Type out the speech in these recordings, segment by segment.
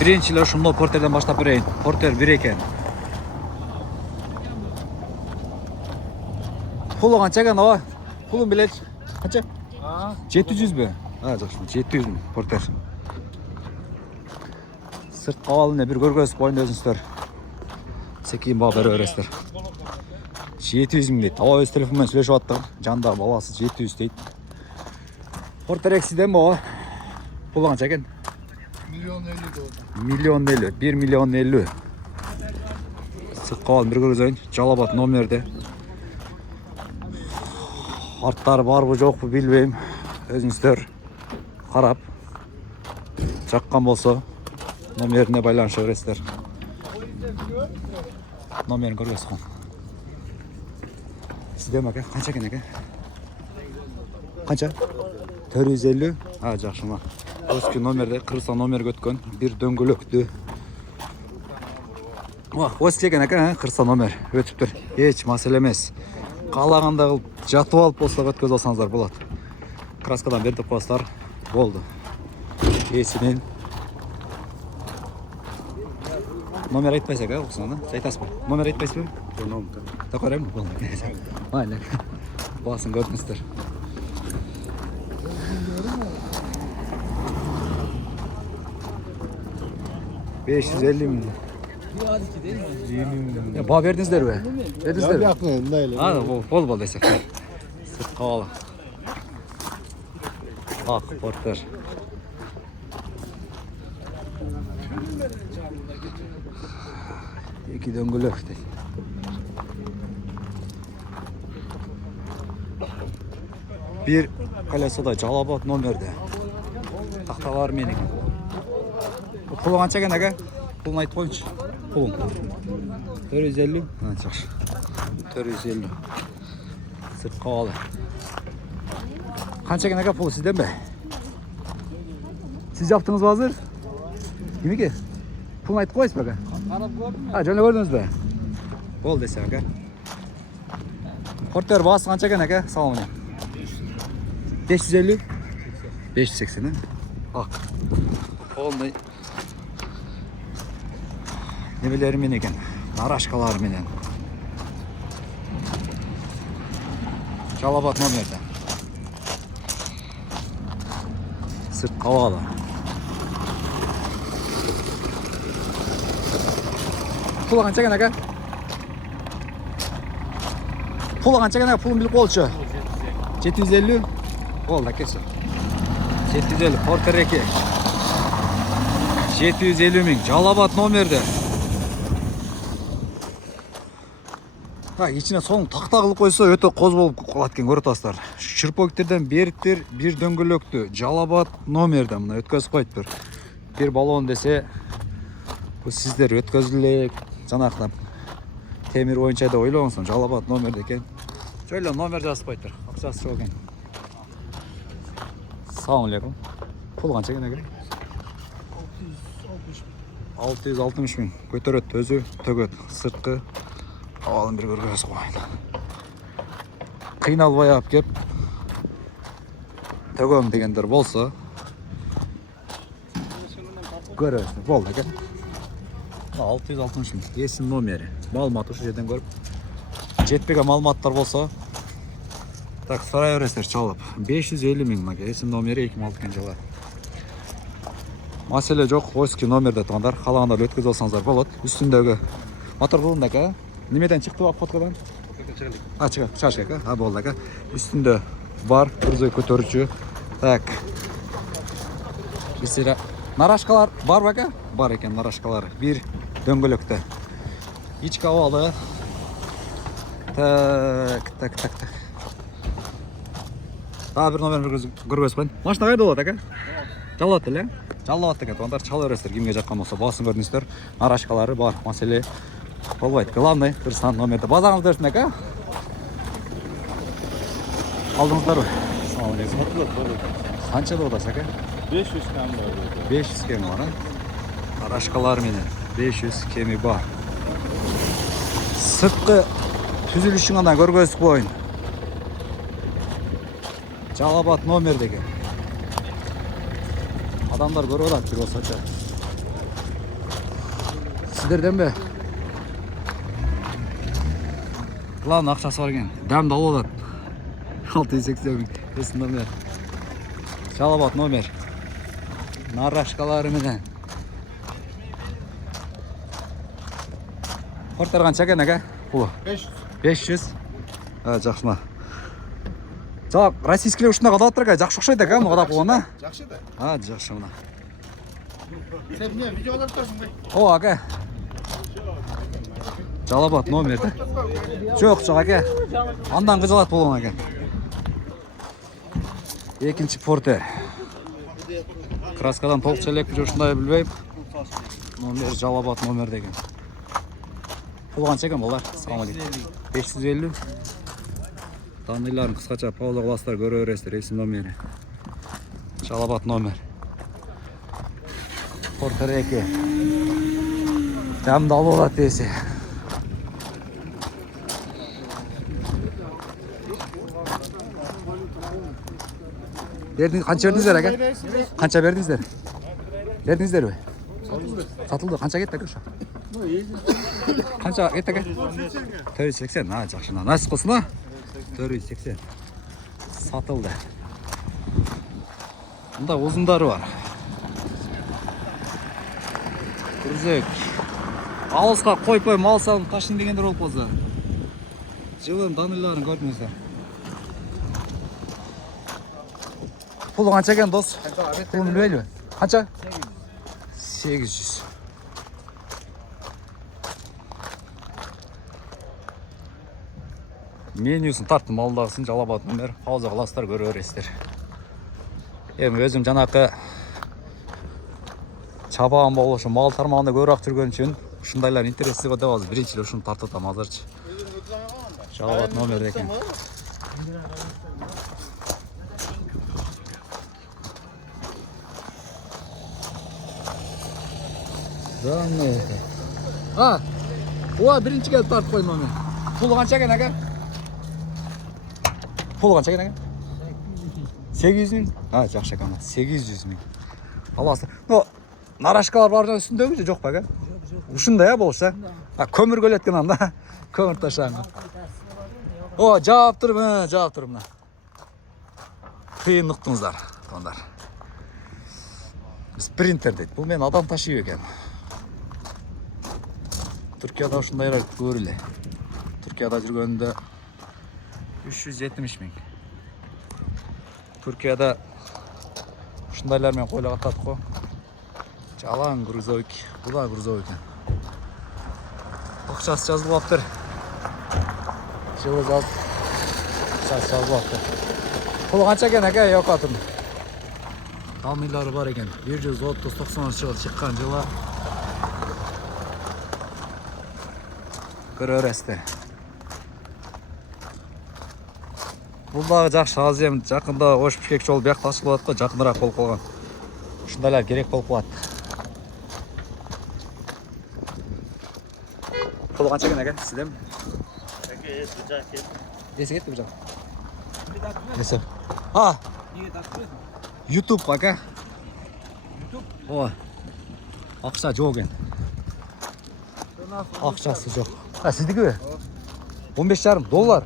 Birinchi yil ушундай портерден баштап берейин. Портер 1 экен. Пулу канча экен ооба? Пулун билет. Канча? 700 бе? Жакшы, 700 миң портер. Сырт кабалын бир көргөзүп коюн өзүңүздөр. Секин баа бере бересиздер. 700 миң дейт. Аба өз телефон менен сүйлөшүп аттыр. Жанда баласы 700 дейт. Портер эксиден баа. Пулу канча экен? 1,50 1 миллион 50. Сырт кабалын бир көргөзөйүн. Жалал-Абад номерде. Арттары барбы жокпу билбейм. Өзүңүздөр карап жаккан болсо номерине байланыша бересиздер. Номерин көргөзүп коюң. Сиздеби ака? Канча экен ака? Канча? 450. Жакшы. Өзгө номерде Кыргызстан номерге өткөн бир дөңгөлөктү. Өзгө экен ака, Кыргызстан номер өтүптүр. Эч маселе эмес. Каалагандай кылып жатып алып болсо өткөзүп алсаңыздар болот. Краскадан берип коесуздар. Болду. Эсинен номер айтпайсың ака, оксона. Айтасызбы? Номер айтпайсызбы? Номер. Такорем болду. Майла. Басын көрдүңүздөр. $550 миң. Баа бердиңиздерби? Бердиңиздерби? Болду десек. Сырт кабалы. Ак портер. Эки дөңгөлөк дейт. Бир колесода Жалал-Абад номерде. Такталар менен. Пулу канча экен ака? Пулун айтып коюңчу. Пулун. 450. Жакшы. 450. Сырт кабалы. Канча экен ака пулу сизденби? Сиз жаптыңызбы азыр? Кимеке? Пулун айтып коесузбу ака? Карап көрдүм. Жана көрдүңүзбү? Болду десек ака. Портер баасы канча экен ака? Салам алейкум. 550. 580. Ак. Полный. Немелери менен экен? Нарашкалары менен. Жалал-Абад номерде. Сырт кабалы. Пулу канча экен ака? Пулу канча экен ака? Пулун билип болчу. 750. Болду акесі. 750 портер эки. 750 миң. Жалал-Абад номерде. Ичине соң такта кылып койсо өтө коз болуп калат экен, көрүп атасыздар. Шырпөктерден бериптир, бир дөңгөлөктү Жалал-Абад номерде мына өткөзүп коюптур. Бир баллон десе, бул сиздер өткөзүлөк, жанакта темир боюнча деп ойлобоңуздар, Жалал-Абад номерде экен. Жайлы номер жазып коюптур. Акчасы жок экен. Салам алейкум. Пул канча экен ака? 660 миң. Көтөрөт өзү, төгөт, сырткы. Кабалын бир көргөзүп коюн. Кыйналбай алып кеп төгөм дегендер болсо көрөсүз. Болду экен. 660 миң. Эсин номери. Маалымат ушул жерден көрүп. Жетпеген маалыматтар болсо так сурай бересиздер чалып. 550 миң мага эсин номери 2006 жылы. Маселе жок, ойский номерде тургандар, каалагандар өткөзүп алсаңыздар болот. Үстүндөгү мотор кылында ака. Немеден чыкты ба фоткадан? Чыгат ака. Болду ака. Үстүндө бар, кыргыз көтөрүүчү. Так. Бисера нарашкалар барбы ака? Бар экен нарашкалар. Бир дөңгөлөктө. Ички абалы. Так. Бир номер көргөзүп коюн. Машина кайда болот ака? Жалал-Абад эле? Жалал-Абад экен. Тугандар чала бересиздер, кимге жаккан болсо. Басын көрдүңүздөр. Нарашкалары бар, маселе болбойт. Главный Кыргызстан номерде. Базарыңыз берсин ака. Алдыңыздарбы? Салам алейкум. Канча болот ака? 500 кем бар. 500 кеми бар, Нарашкалар менен 500 кеми бар. Сырткы түзүлүшүн гана көргөзүп коюн. Жалал-Абад номердеги. Адамдар көрүп атат бир болсочу. сіздерден бе? Главный ақшасы бар екен. Дәмді алып алады. 680 мың. Есім номер. Жалабат номер. Нарашкалары менен. Порттар қанша екен әке? Пулы? 500. 500. Жақшына. Жалап, российскілер ұшына қадап тұр әке. Жақшы ұқшайды әке, мұны қадап болғана? Жақшы да. Жақшы мұна. Sen ne videolar tutasın be? О, әке. Жалабат номер. Жоқ әке. Андан қыжалат болған әке. Екінші порты. Краскадан толық челек жүршындай білбейм. Номер, жалабат номер деген. Бұл қанша екен болар? 550. Даныйларын қысқаша Паулы класстар көре бересіздер. Есім номері. Жалабат номер. Портер 2. Дәмді алып алады десе. Қанша бердіңіздер әке? Қанша бердіңіздер? Бердіңіздер бе? Сатылды. Қанша кетті әке? Қанша кетті әке? 480. Жақшына. Насып қылсына? 480. Сатылды. Мұнда ұзындары бар. Күрзек. Алысқа қойпай мал салын ташын дегендер болып болса. Жылын даныларын көрдіңіздер. Пұлы қанша екен дос? Пұлын білмейлі бе? Қанша? 800. Менюсын тарттым алдағысын жалабат номер. Пауза қыластар көрі өрестер. Өзім жанақы чабаған болушы мал тармағында көріақ жүрген үшін ұшындайлар интересті қоды аз біріншілі ұшын тартытам азырчы. Жалабат номер декен. Оа, бірінші келіп тарт қойма мен. Пұлы қанша екен әке? Пұлы қанша екен әке? 800 мың? Жақшы екен. 800 мың. Аласы. Нарашкалар бардан үстіндегі жоқ па әке? Ұшында болса? Көмір көлеткен анда. Көмір ташаңы. Жауап тұрмын. Қиын ұқтыңыздар. Спринтер дейді. Бұл мен адам ташып екен. Түркияда ұшындайра көрілі. Түркияда жүргенде 370 мың. Түркияда ұшындайлармен қойлаға таттық қой. Жалаң грузовик. Бұл да грузовик. Ақшасы жазылып аптыр. Жылы жазылып аптыр. Бұл қанша екен әке еуқ атын? Даныйлары бар екен. 130-90 жылы шыққан жылы. Көрі өресті. Бұл дағы жақшы азиям жақында ош пішкек жол бияқ ташып болады қой, жақынырақ болып қалған. Ұшындайлар керек болып қалады. Бұл қанша екен әке? Сізден? Әке, есі бұжақ кетті. Есі кетті бұжақ? Есі. YouTube әке? YouTube? Ақша жоқ екен. Ақшасы жоқ. Сіздікі бе? 15,5 доллар?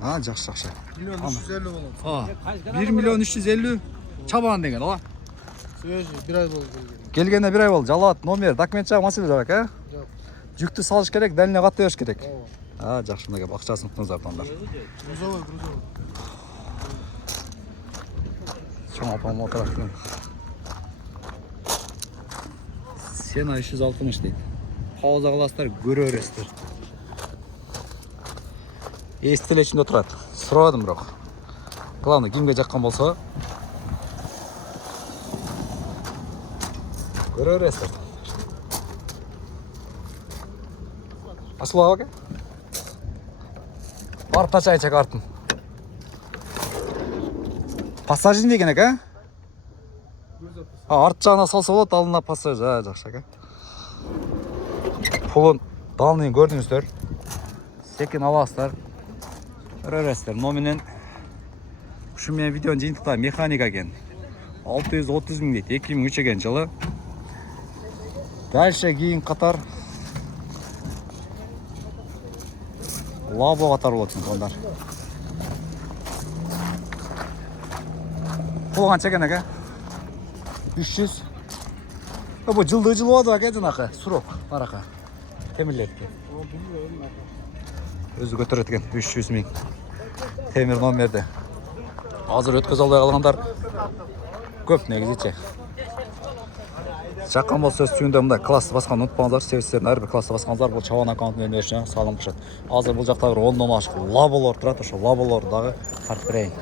Жақсы. 1.350 болады. 1.350 чабан деген, ола? Сөзі, бір ай болды. Келгенде бір ай болды. Жалат, номер, документ жағы мәселе жоқ, әке? Жоқ. Жүкті салыш керек, дәліне қатты өш керек. Жақшында кеп, ақшасын ұқтыңыздар таңдар. Грузовой. Чоң апам отырақтың. Сена 360 дейді. Пауза қыластар, көрі өрестер. Естілі ішінде отырады. Сұрадым бірақ. Главное, кимге жаққан болса. Көрі өрестер. Асылуға бәке? Барып тачай чек артын. Пассажин деген әке? Арт жағына салса болады, алдына пассажин. Жақшы әке. Пұлын далынын көрдіңіздер. Секен аласыздар. Өрестер. Номинен Şu men videonun жиынтықта механика екен. 630 мың дейді. 2003 екен жылы. Дальше кейін қатар Лабо катар болот экен тондар. Бул канча экен ака? 300. Бу жылды жылып атат ака жанакы сурок барака. Темирлерди. Өзү көтөрөт экен 300 миң. Темир номерди. Азыр өткөзө албай калгандар көп негизичи. Жаккан болсо өстүндө мындай класс басканды унутпаңыздар. Сервистердин ар бир класс баскансыздар бул чабан аккаунтун өнөрүнө салым кышат. Азыр бул жакта бир 10 ашык лаболор турат, ошо лаболор дагы тартып берейин.